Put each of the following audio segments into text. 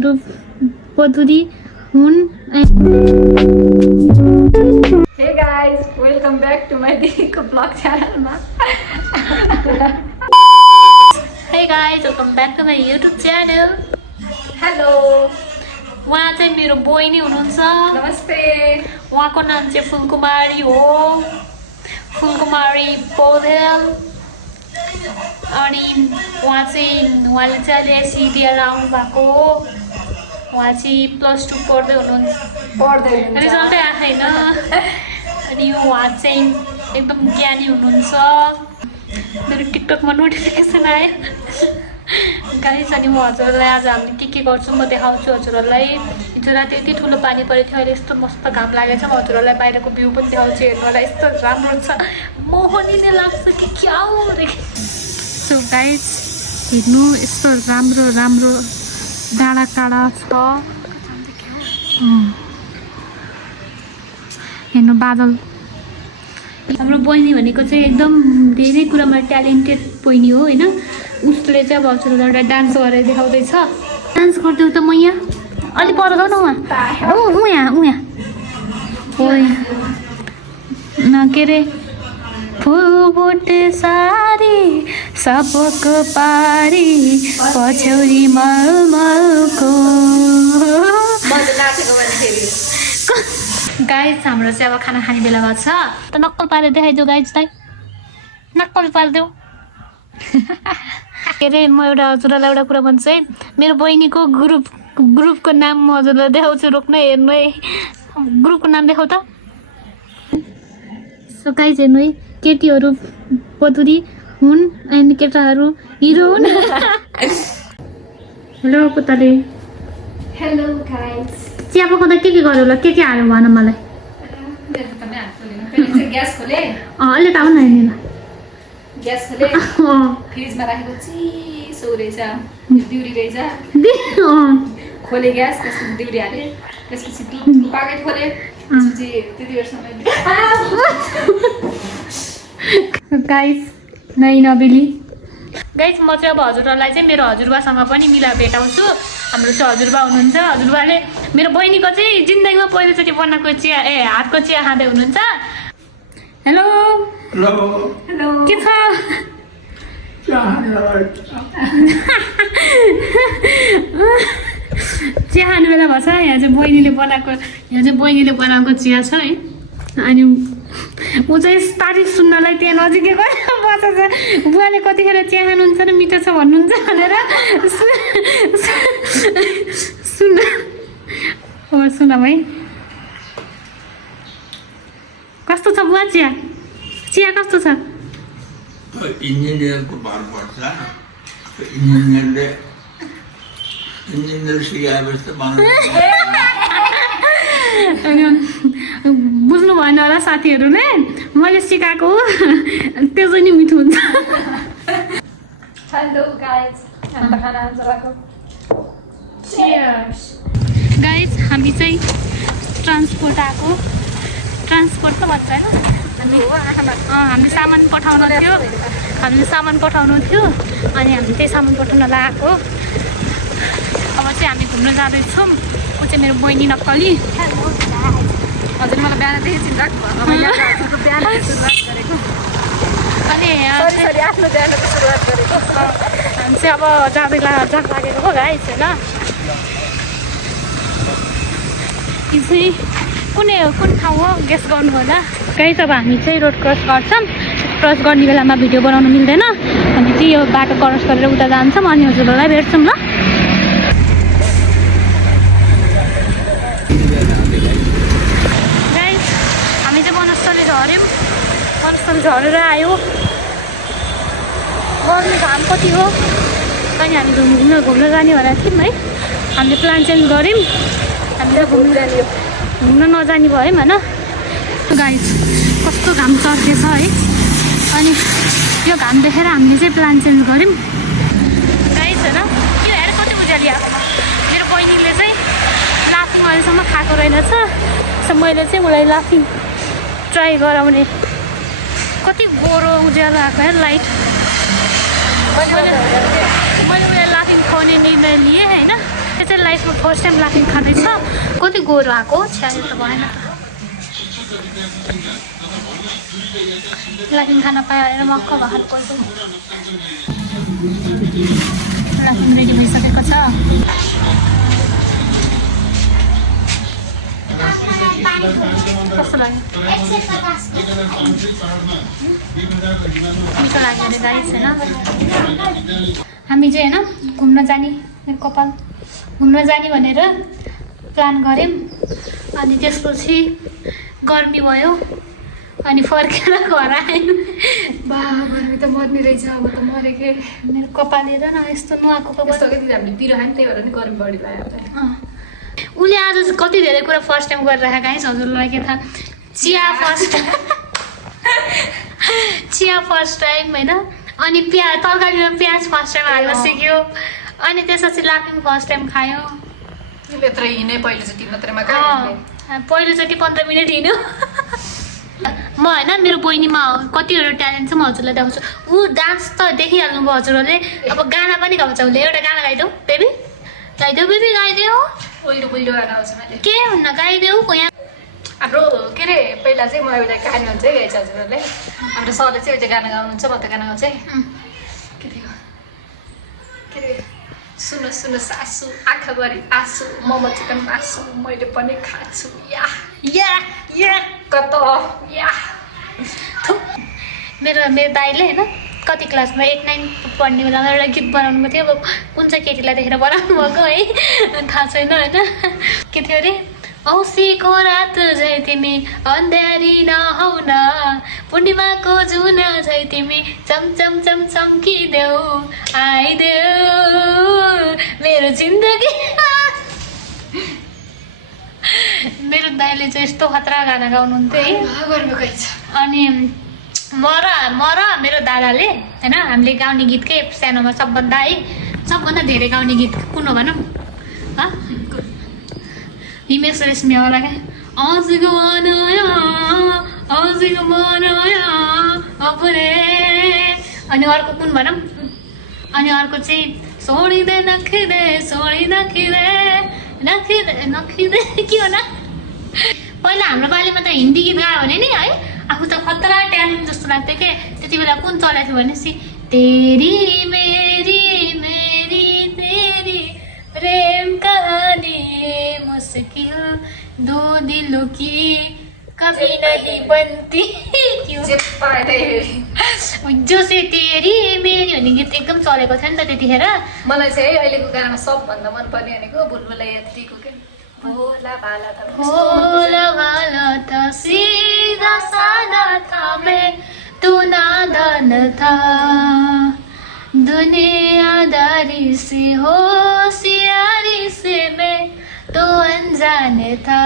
केटीहरू पदुरी हुन्। Hey guys, welcome back to my दिदीको vlog च्यानलमा। Hey guys, welcome back to my YouTube channel. Hello, उहाँ चाहिँ मेरो बहिनी हुनुहुन्छ। नमस्ते। उहाँको नाम चाहिँ फुलकुमारी हो, फुलकुमारी पौडेल। अनि उहाँले चाहिँ अहिले सिडिएल आउनु भएको हो। उहाँ चाहिँ +2 पढ्दै हुनुहुन्छ, रिजल्टै आएको छैन। अनि उहाँ चाहिँ एकदम ज्ञानी हुनुहुन्छ। मेरो टिकटकमा नोटिफिकेसन आयो गाइस। अनि म हजुरहरूलाई आज हामीले के गर्छौँ म देखाउँछु हजुरहरूलाई। हिजो राति यति ठुलो पानी परेको थियो, अहिले यस्तो मस्त घाम लागेको छ। म हजुरहरूलाई बाहिरको भ्यू पनि देखाउँछु, हेर्नुलाई यस्तो राम्रो छ, मोहनी नै लाग्छ कि क्या हो रे। सो गाइस हेर्नु, यस्तो राम्रो राम्रो डाँडा काँडा छ। हेर्नु बादल। हाम्रो बहिनी भनेको चाहिँ एकदम धेरै कुरामा ट्यालेन्टेड बहिनी हो होइन। उसले चाहिँ अब हजुरहरूलाई एउटा डान्स गरेर देखाउँदैछ। डान्स गरिदेऊ त म यहाँ अलिक पर जाऊ न। उहाँ के अरे फुलबोटे सारी सबको पारी पछौरी मलमलको। गाइस हाम्रो चाहिँ अब खाना खाने बेला भएको छ। त नक्कल पारेर देखाइदेऊ गाइसलाई, नक्कल पारिदेऊ। के अरे म हजुरलाई एउटा कुरा भन्छु है, मेरो बहिनीको ग्रुपको नाम म हजुरलाई देखाउँछु। रोक्न हेर्नु है, ग्रुपको नाम देखाउ त। सो गाइस हेर्नु है, केटीहरू पदुरी हुन् अनि केटाहरू हिरो हुन्। हेलो पुतली। Hello guys. चिया पकाउँदा के गर्यो होला, के हाल्यो भन मलाई। ग्यास खोले, अहिले त आउन हेर्ने ल। ग्यास खोले, फ्रिजमा राखेको चिसो रहेछ, दिउरी रहेछ। खोले ग्यास, त्यसपछि दिउरी हाले, त्यसपछि पाकेट खोले, त्यसपछि त्यति बेरसम्म गाइस नै नबेली। गाइस म चाहिँ अब हजुरहरूलाई चाहिँ मेरो हजुरबासँग पनि मिलाएर भेटाउँछु। हाम्रो चाहिँ हजुरबा हुनुहुन्छ। हजुरबाले मेरो बहिनीको चाहिँ जिन्दगीमा पहिलोचोटि बनाएको चिया हातको चिया खाँदै हुनुहुन्छ। हेलो हेलो के छ? चिया खाने बेला भएको छ। यहाँ चाहिँ बहिनीले बनाएको चिया छ है। अनि ऊ चाहिँ तारिफ सुन्नलाई त्यहाँ नजिकै बसेको छ। बुवाले कतिखेर चिया खानुहुन्छ र मिठो छ भन्नुहुन्छ भनेर सुन भाइ। कस्तो छ बुवा चिया कस्तो छ? इन्जिनियरको भर पर्छ। इन्जिनियर सिकाएपछि त बुझ्नु भएन होला साथीहरूले, मैले सिकाएको त्यो चाहिँ नि मिठो हुन्छ। हेलो गाइस, हाम्रो खाना चलाएको। चियर्स गाइस हामी चाहिँ ट्रान्सपोर्ट आएको, ट्रान्सपोर्ट त भन्छ होइन। हामीले सामान पठाउनु थियो, अनि हामी त्यही सामान पठाउन लगाएको। अब चाहिँ हामी घुम्न जाँदैछौँ। ऊ चाहिँ मेरो बहिनी नक्कली। हजुर मलाई बिहानदेखि चिन्ता भयो। बिहान सुरुवात गरेको अनि आफ्नो बिहानको सुरुवात गरेको। हामी चाहिँ अब जाँदै लागेको हो गाइस होइन। यो चाहिँ कुन ठाउँ हो गेस गर्नु होला गाइस। अब हामी चाहिँ रोड क्रस गर्छौँ। क्रस गर्ने बेलामा भिडियो बनाउनु मिल्दैन। हामी चाहिँ यो बाटो क्रस गरेर उता जान्छौँ अनि हजुरहरूलाई भेट्छौँ ल। गाइस हामी चाहिँ वनस्थली झरेर आयो। गर्मी घाम कति हो। अनि हामी घुम्न जाने भनेर थियौँ है। हामीले प्लान चेन्ज गऱ्यौँ। हामीले घुम्न नजाने भयो है भन। गाइस कस्तो घाम चर्केछ है। अनि यो घाम देखेर हामीले चाहिँ प्लान चेन्ज गऱ्यौँ गाइस होइन। यो हेर कति उज्याली आएको। मेरो बहिनीले चाहिँ लाफिङ अहिलेसम्म खाएको रहेनछ। सो मैले चाहिँ उसलाई लाफिङ ट्राई गराउने। कति गोरो उज्यालो आएको है लाइट। मैले उसलाई लाफिङ खुवाउने निर्णय लिएँ होइन। त्यो चाहिँ लाइफमा फर्स्ट टाइम लाफिङ खाँदैछ। कति गोरो आएको छ्यायो त भएन त। लाफिङ खान पायो भनेर मक्क भात पऱ्यो। लाफिङ रेडी भइसकेको छ। कस्तो लाग्यो? मिठो लाग्यो अरे गाइस होइन। हामी चाहिँ होइन घुम्न जाने, मेरो कपाल घुम्न जाने भनेर प्लान गऱ्यौँ। अनि त्यसपछि गर्मी भयो अनि फर्केर घर आयौँ। बा गर्मी त मर्ने रहेछ। अब त मरे के। मेरो कपाल हेर न यस्तो नुहाएको कपाल। हामीले पिरो खायौँ त्यही भएर नि गर्मी बढी भयो। उसले आज चाहिँ कति धेरै कुरा फर्स्ट टाइम गरिरहेको गाइस। हजुरलाई के थाहा? चिया फर्स्ट टाइम होइन। अनि तरकारीमा प्याज फर्स्ट टाइम हाल्न सिक्यो। अनि त्यसपछि लाफिङ फर्स्ट टाइम खायो। यत्रो हिँडे पहिलोचोटि मात्रमा। पहिलोचोटि 15 मिनट हिँड्यो। म होइन मेरो बहिनीमा कतिवटा ट्यालेन्ट चाहिँ म हजुरलाई देखाउँछु। ऊ डान्स त देखिहाल्नु भयो हजुरहरूले। अब गाना पनि गाउँछ उसले। एउटा गाना गाइदेऊ बेबी, गाइदेऊ बेबी, गाइदेऊ। पहिलो गाना आउँछ मैले। के हुन्न गाइदेऊ। यहाँ हाम्रो के अरे पहिला चाहिँ म एउटा कहानी हुन्छ है गाइस हजुरहरूले। हाम्रो सरले चाहिँ एउटा गाना गाउनुहुन्छ, म त गाना गाउँछु है। के थियो? के अरे सुन सुन सासु आँखाभरि आँसु मोमो चिकन मासु मैले पनि खान्छु या या या कत या। मेरो दाइले होइन कति क्लासमा 8-9 पढ्ने बेलामा एउटा गीत बनाउनु थियो। अब कुन चाहिँ केटीलाई देखेर बनाउनु भएको है थाहा छैन होइन। के थियो अरे? औँसीको रात झै तिमी अन्ध्यारी नहुन, पूर्णिमाको जुन झै तिमी चमचम चम्किदेऊ, आइदेऊ मेरो जिन्दगी। मेरो दाइले चाहिँ यस्तो खतरा गाना गाउनुहुन्थ्यो है। अनि म र मेरो दादाले होइन हामीले गाउने गीत के सानोमा सबभन्दा धेरै गाउने गीत कुन हो भनौँ? हिमेश रेशमियावाला क्या आजको मनाया अपने। अनि अर्को कुन भनौँ? अनि अर्को चाहिँ सोडिँदै नखिँदै के हो न? पहिला हाम्रो बालीमा त हिन्दी गीत गायो भने नि है आफू त खतरा ट्यालेन्ट जस्तो लाग्थ्यो के। त्यति बेला कुन चलाएको थियो भनेपछि तेरी मेरी तेरी प्रेम कहानी मुश्किल दो दिलों की कभी नहीं बनती क्यों जो से तेरी मेरी भन्ने गीत एकदम चलेको थियो नि त त्यतिखेर। मलाई चाहिँ अहिलेको गानामा सबभन्दा मनपर्ने भनेको बुलबुल यात्रीको के भोला भाला था सीधा सादा था मैं तू नादान था, दुनियादारी से होशियारी से मैं तो अनजाने था,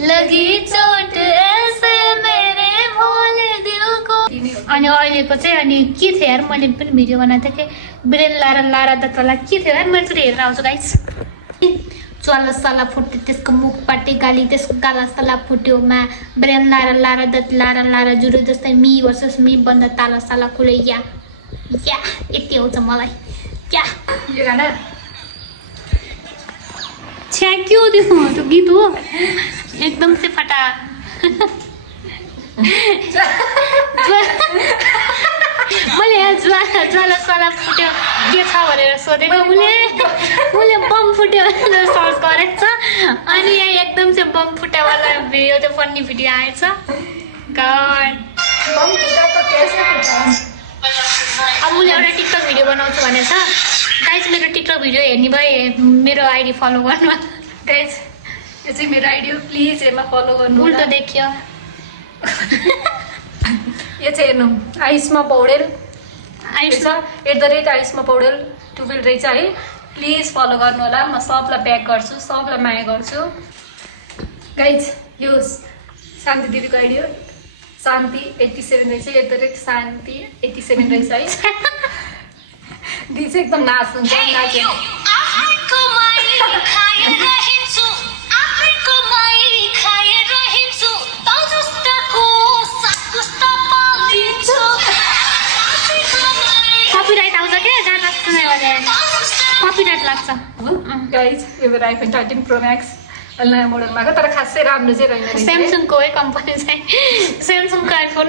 लगी चोट ऐसे मेरे भोले दिल को। अनि अहिलेको चाहिँ अनि के थियो यार? मैले पनि भिडियो बनाएको थिएँ कि ब्रेन लारा दत्तला के थियो यार? मैले चाहिँ हेरेर आउँछु गाइस। च्वाला साला फुट्यो त्यसको मुखपट्टि गाली, त्यसको गाला साला फुट्योमा ब्रेन लारा दत्त लारा जुरो जस्तै मी वर्सेस मी बन्द ताला साला खुले या यति आउँछ मलाई क्या यो गाना। छ्या के हो त्यो गीत हो एकदम से फटा। मैले ज्वाला साला फुट्यो के छ भनेर सोधेको। उसले बम फुट्यो भनेर सर्च गरेको छ। अनि यहाँ एकदम चाहिँ बम फुट्यावाला भिडियो त्यो फन्नी भिडियो आएछ। गड अब उसले एउटा टिकटक भिडियो बनाउँछु भनेको छ गाइस। मेरो टिकटक भिडियो हेर्ने भए मेरो आइडी फलो गर्नु गाइस। यो चाहिँ मेरो आइडी हो, प्लिज यसमा फलो गर्नु। उल्टो देखियो। यो चाहिँ हेर्नु आयुष्मा पौडेल @आयुष्मा पौडेल 2 फिल्ड रहेछ है। प्लिज फलो गर्नु होला। म सबलाई ब्याक गर्छु, सबलाई माया गर्छु गाइज। यो शान्ति दिदीको आइडी हो, शान्ति 87 रहेछ, @शान्ति 87 रहेछ है। दिदी चाहिँ एकदम नाच हुन्छ, नाच्यो। कपिराइट आउँछ क्या गाना सुन्यो भने। कपिराइट लाग्छ गाइज यो मेरो आइफोन 13 प्रो म्याक्स नयाँ मोडलमा आएको तर खासै राम्रो चाहिँ रहेन रहेछ है। स्यामसङको है कम्पनी चाहिँ स्यामसङको आइफोन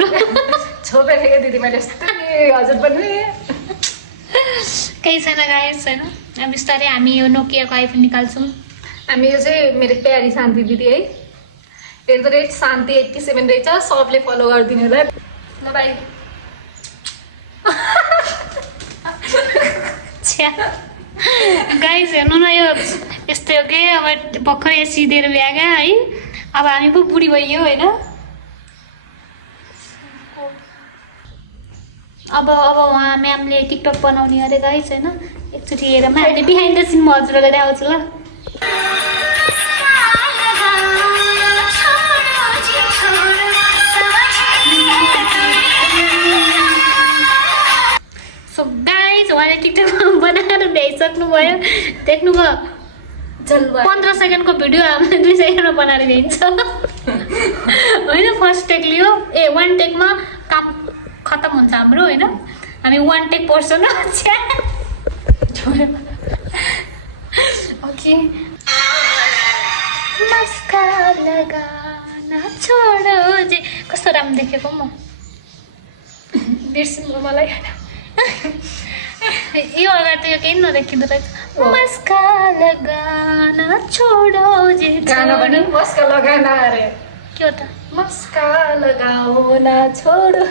छोपेर फेरि दिदी मैले यस्तो नि हजुर पनि केही छैन गाइस छैन बिस्तारै हामी यो नोकियाको आइफोन निकाल्छौँ हामी यो चाहिँ मेरो प्यारी शान्ति दिदी है @ शान्ति 87 रहेछ सबले फलो गरिदिनु होला ल बाई गाइस हेर्नु न यो यस्तै हो कि अब भर्खरै सिधेर भ्यागा है अब हामी पो बुढी भइयो होइन अब उहाँ म्यामले टिकटक बनाउने अरे गाइस होइन एकचोटि हेरौँ हामीले बिहाइन्ड द सिन म हजुरलाई देखाउँछु ल सो गाइस उहाँले टिकटक बनाएर भ्याइसक्नुभयो देख्नुभयो 15 सेकेन्डको भिडियो हामीले 2 सेकेन्डमा बनाएर भ्याइन्छ होइन फर्स्ट टेक लियो 1 टेकमा काम खतम हुन्छ हाम्रो होइन हामी 1 टेक पर्छौँ ओके कस्तो राम्रो देखेको म बिर्सिनु मलाई यो अगाडि त यो केही नदेखिँदो रहेछ मस्का लगाना छोडो जे गाना पनि मस्का लगाना अरे के हो त मस्का लगाओ न छोडो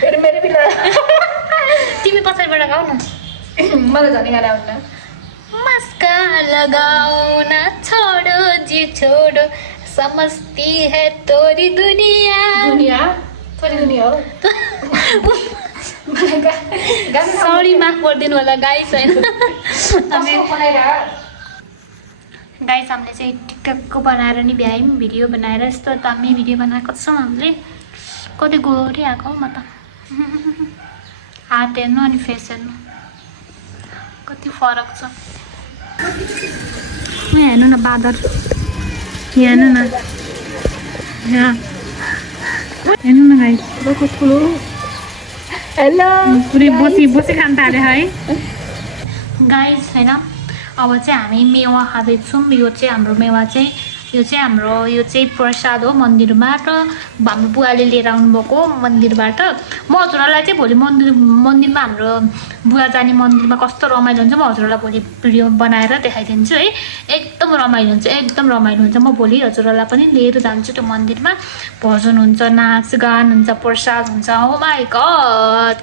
फेरि मेरो बिला तिमी पछाडिबाट गाउ न मलाई झन् गाना आउन मस्का लगाओ न छोडो जी छोडो समझती है तोरी दुनिया दुनिया थोरै दुनिया हो सरी माफ गरिदिनु होला गाइस होइन गाइस हामीले चाहिँ टिकटकको बनाएर नि भ्यायौँ भिडियो बनाएर यस्तो दामी भिडियो बनाएको छौँ हामीले कति गोरी आएको म त हात हेर्नु अनि फेस हेर्नु कति फरक छ हेर्नु न बादल हेर्नु न हेर्नु न गाइस ठुलो हेलो पुरै बसी खान थाल्यो है गाइस होइन अब चाहिँ हामी मेवा खाँदैछौँ यो चाहिँ हाम्रो मेवा चाहिँ यो चाहिँ प्रसाद हो मन्दिरबाट हाम्रो बुवाले लिएर आउनुभएको मन्दिरबाट म हजुरहरूलाई चाहिँ भोलि मन्दिरमा हाम्रो बुवा जाने मन्दिरमा कस्तो रमाइलो हुन्छ म हजुरहरूलाई भोलि भिडियो बनाएर देखाइदिन्छु है एकदम रमाइलो हुन्छ म भोलि हजुरहरूलाई पनि लिएर जान्छु त्यो मन्दिरमा भजन हुन्छ नाचगान हुन्छ प्रसाद हुन्छ हो माइ गड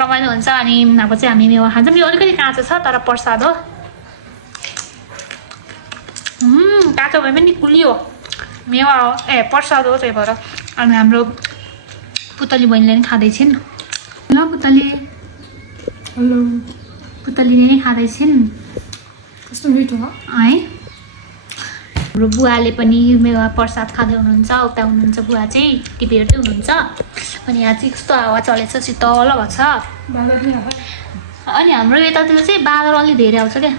रमाइलो हुन्छ अनि अब चाहिँ हामी मेवा खान्छौँ यो अलिकति काँचो छ तर प्रसाद हो काँचो भए पनि गुलियो मेवा हो प्रसाद हो त्यही भएर अनि हाम्रो पुतली बहिनीले नि खाँदैछिन् ल पुतली हेलो पुतलीले नै खाँदैछिन् कस्तो मिठो हो है हाम्रो बुवाले पनि मेवा प्रसाद खाँदै हुनुहुन्छ उता हुनुहुन्छ बुवा चाहिँ टिभी हेर्दै हुनुहुन्छ अनि यहाँ चाहिँ कस्तो हावा चलेछ शीतल भएको छ अनि हाम्रो यतातिर चाहिँ बादल अलि धेरै आउँछ क्या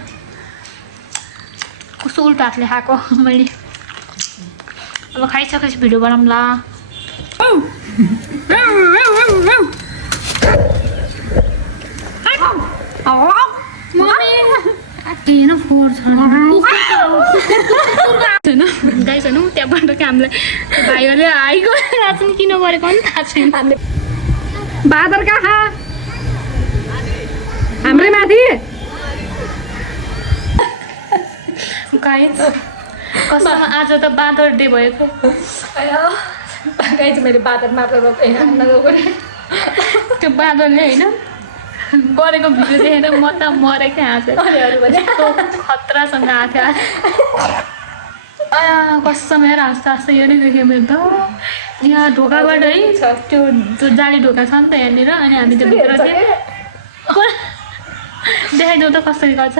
कस्तो उल्टा हातले खाएको मैले अब खाइसकेपछि भिडियो बनाउँला गाइस होइन त्यहाँबाट हामीलाई भाइहरूले आइगयो किन गरेको नि थाहा छैन बादल कहाँ हाम्रै माथि गाइस कसम आज त बाँदर डे भएको गाइस मैले बादल मात्र त्यो बाँदरले होइन गरेको भिडियो देखेर म त मरेकै हाँसेर खतरासँग आएको थियो कसम हेर हाँस्दा हाँस्दा यो नै देख्यो मेरो त यहाँ ढोकाबाट है त्यो जाली ढोका छ नि त यहाँनिर अनि हामी त्यो भित्र चाहिँ देखाइदेऊ त कसरी गर्छ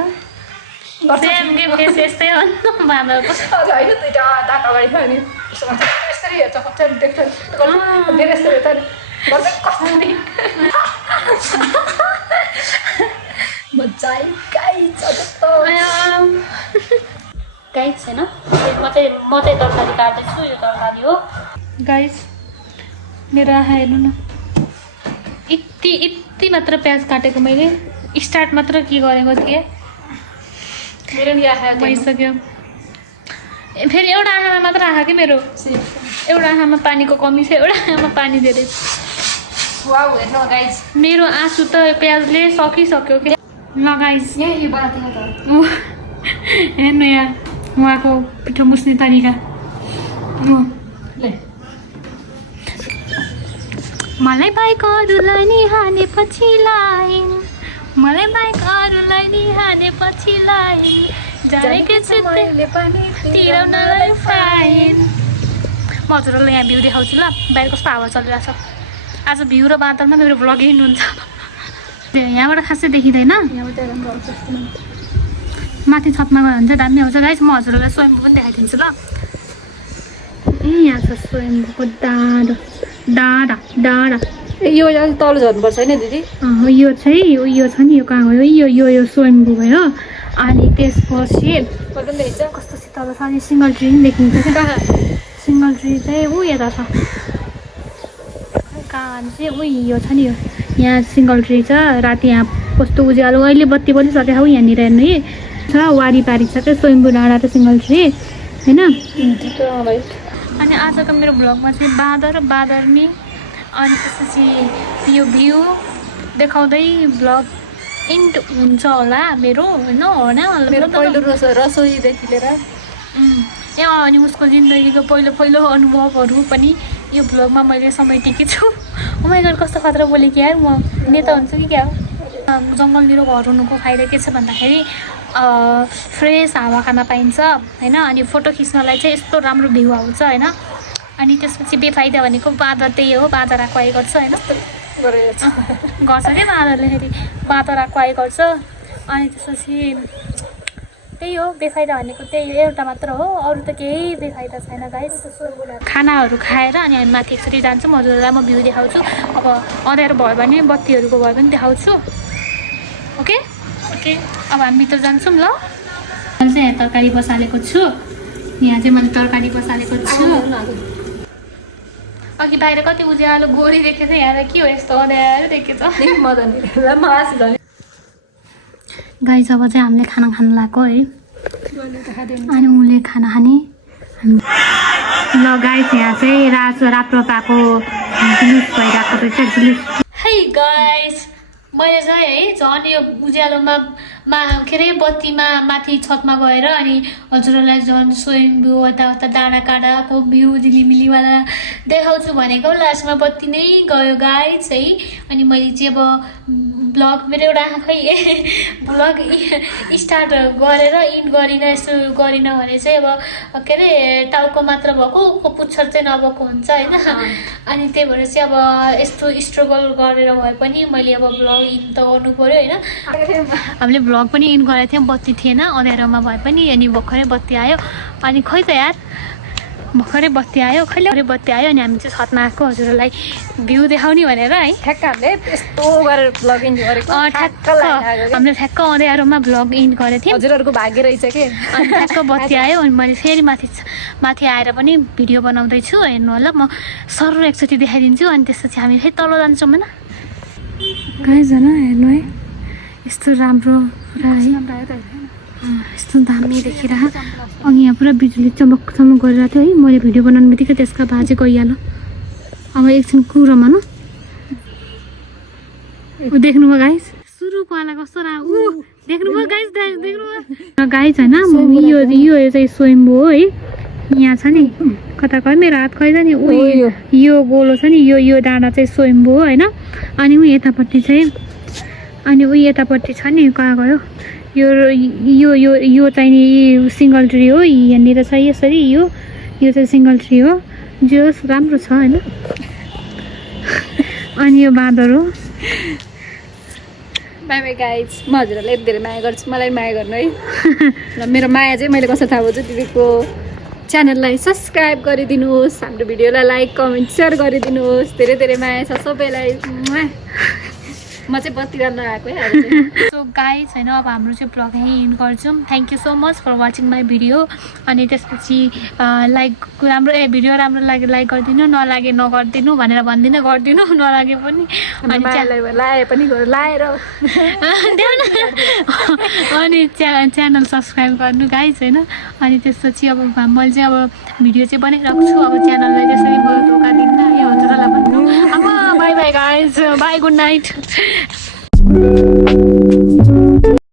सेम के फेस यस्तै हो नि बाँदरको होइन दुइटा दाँत अगाडि थियो अनि यसरी हेर्छ कति देख्छ धेरै यस्तो हेर्छ कसरी मजा गाइस होइन म चाहिँ तरकारी काट्दैछु यो तरकारी हो गाइस मेरो आँखा हेर्नु न यति मात्र प्याज काटेको मैले स्टार्ट मात्र के गरेको थिएँ मेरो नि आहा भइसक्यो फेरि एउटा आँखामा मात्र आँखा कि मेरो एउटा आँखामा पानीको कमी छ एउटा आँखामा पानी धेरै वाउ हेर्नु गाइस मेरो आँसु त प्याजले सकिसक्यो के ल गाइस यहाँ यो बाँध्यो त हेर्नु यहाँ उहाँको पिठो मुस्ने तरिका ले मलाई बाइक अरूलाई नि हानेपछि लाइन मलाई बाइक अरूलाई नि हानेपछि लाइन जानेकै छु मैले पनि तिराउनलाई फाइन म हजुरहरूलाई यहाँ भ्यू देखाउँछु ल बाहिर कस्तो हावा चलिरहेको छ आज भ्यू र बादलमा मेरो भ्लग हिँड्नु हुन्छ यहाँबाट खासै देखिँदैन यहाँबाट राम्रो आउँछ माथि छतमा गयो भने चाहिँ दामी आउँछ गाइस म हजुरहरूलाई स्वयम्भू पनि देखाइदिन्छु ल ए यहाँ छ स्वयम्भूको डाँडा डाँडा डाँडा यो अलिक तल झर्नुपर्छ होइन दिदी यो चाहिँ यो छ नि यो कहाँ गयो यो यो यो स्वयम्भू भयो अनि त्यसपछि कस्तो शीतल छ अनि सिङ्गल ट्री पनि देखिन्छ क्या कहाँ सिङ्गल ट्री चाहिँ ऊ यता छ कहाँ चाहिँ ऊ यो छ नि यो यहाँ सिङ्गल ट्री छ राति यहाँ कस्तो उज्यालो अहिले बत्ती पनि सकेको हो यहाँनिर हेर्नु है छ वारिपारि छ क्या स्वयम्भू डाँडा र सिङ्गल ट्री होइन अनि आजको मेरो भ्लगमा चाहिँ बाँदर अनि त्यसपछि यो भ्यू देखाउँदै भ्लग इन्ड हुन्छ होला मेरो होइन मेरो पहिलो रसोईदेखि लिएर अनि उसको जिन्दगीको पहिलो अनुभवहरू पनि यो भ्लगमा मैले समेटेकी छु उमाइगर कस्तो खतरा बोलेँ कि यार म नेता हुन्छु कि क्या हो जङ्गलतिर घर हुनुको फाइदा के छ भन्दाखेरि फ्रेस हावा खान पाइन्छ होइन अनि फोटो खिच्नलाई चाहिँ यस्तो राम्रो भ्यू आउँछ होइन अनि त्यसपछि बेफाइदा भनेको बाँदर त्यही हो बाँदर आएको आइ गर्छ होइन गर्छ क्या बाँदरले फेरि बाँदर आएको आइ गर्छ अनि त्यसपछि त्यही हो बेफाइदा भनेको त्यही एउटा मात्र हो अरू त केही बेफाइदा छैन गाइस खानाहरू खाएर अनि हामी माथि एकचोटि जान्छौँ हजुरहरूलाई म भ्यू देखाउँछु अब अँध्यारो भयो भने बत्तीहरूको भयो भने देखाउँछु ओके ओके अब हामी भित्र जान्छौँ ल मैले चाहिँ यहाँ तरकारी बसालेको छु यहाँ चाहिँ मैले तरकारी बसालेको छु अघि बाहिर कति उज्यालो गोरी देखेको छ यहाँ के हो यस्तो अँध्यारो देखेको छ गाई अब चाहिँ हामीले खाना खानु लाग्यो है अनि उसले खाना खाने ल गाइस यहाँ चाहिँ राम्रो पाएको जुलुस भइरहेको रहेछ जुलुस है गाइस मैले चाहिँ है झन् यो उज्यालोमा के अरे बत्तीमा माथि छतमा गएर अनि हजुरहरूलाई झन् स्वयम्भू यताउता डाँडा काँडाको भ्यू झिलिमिलीवाला देखाउँछु भनेको लास्टमा बत्ती नै गयो गाइस है अनि मैले चाहिँ अब ब्लग मेरो एउटा आँखै ब्लग स्टार्ट गरेर इन्ड गरिनँ यस्तो गरिनँ भने चाहिँ अब के अरे टाउको मात्र भएको पुच्छर चाहिँ नभएको हुन्छ होइन अनि त्यही भएर चाहिँ अब यस्तो स्ट्रगल गरेर भए पनि मैले अब ब्लग इन्ड त गर्नु पऱ्यो होइन हामीले भ्लग पनि इन्ड गरेको थियौँ बत्ती थिएन अँध्यारोमा भए पनि अनि भर्खरै बत्ती आयो अनि खोइ त यार भर्खरै बत्ती आयो खैले बत्ती आयो अनि हामी चाहिँ छतमा आएको हजुरहरूलाई भ्यू देखाउने भनेर है ठ्याक्क हामीले यस्तो गरेर भ्लग इन्ड गरेको ठ्याक्क हामीले ठ्याक्क अँध्यारोमा भ्लग इन्ड गरेको थियौँ हजुरहरूको भाग्य रहेछ कि अनि ठ्याक्क बत्ती आयो अनि मैले फेरि माथि आएर पनि भिडियो बनाउँदैछु हेर्नु होला म सरु एकचोटि देखाइदिन्छु अनि त्यसपछि हामी फेरि तल जान्छौँ होइन गाइजना हेर्नु है यस्तो राम्रो पुरा है यस्तो दामी देखिरह अघि यहाँ पुरा बिजुली चमक गरिरहेको थियो है मैले भिडियो बनाउने बित्तिकै त्यसका बाजे गइहाल्यो अब एकछिन कुरा मानु देख्नुभयो गाइस सुरुको वाला कस्तो ऊ देख्नुभयो गाइस देख्नुभयो गाइस होइन यो चाहिँ स्वयम्भू हो है यहाँ छ नि कता खै मेरो हात खै छ नि यो गोलो छ नि यो डाँडा चाहिँ स्वयम्भू हो होइन अनि ऊ यतापट्टि चाहिँ अनि ऊ यतापट्टि छ नि कहाँ गयो यो चाहिँ नि सिङ्गल ट्री हो यहाँनिर छ यसरी यो चाहिँ सिङ्गल ट्री हो जो राम्रो छ होइन अनि यो बाँदर हो बाई बाई गाइज म हजुरहरूलाई यति धेरै माया गर्छु मलाई माया गर्नु है र मेरो माया चाहिँ मैले कसो थाहा पाउँछु दिदीको च्यानललाई सब्सक्राइब गरिदिनुहोस् हाम्रो भिडियोलाई लाइक कमेन्ट सेयर गरिदिनुहोस् धेरै धेरै माया छ सबैलाई म चाहिँ बत्ती लगाएको है। सो गाइज होइन अब हाम्रो चाहिँ ब्लग यहीँ एन्ड गर्छौँ। Thank you so much for watching my video. अनि त्यसपछि लाइक राम्रो भिडियो राम्रो लाग्यो लाइक गरिदिनु, नलागे नगरिदिनु भनेर भनिदिनु, गरिदिनु नलागे पनि। अनि लाए पनि लाएर अनि च्यानल सब्सक्राइब गर्नु गाइज होइन। अनि त्यसपछि अब मैले चाहिँ अब भिडियो चाहिँ बनाइरहेको छु, अब च्यानललाई त्यसरी म धोका दिन्न है हजुरहरूलाई भन्नु। अब by by guys, by good night.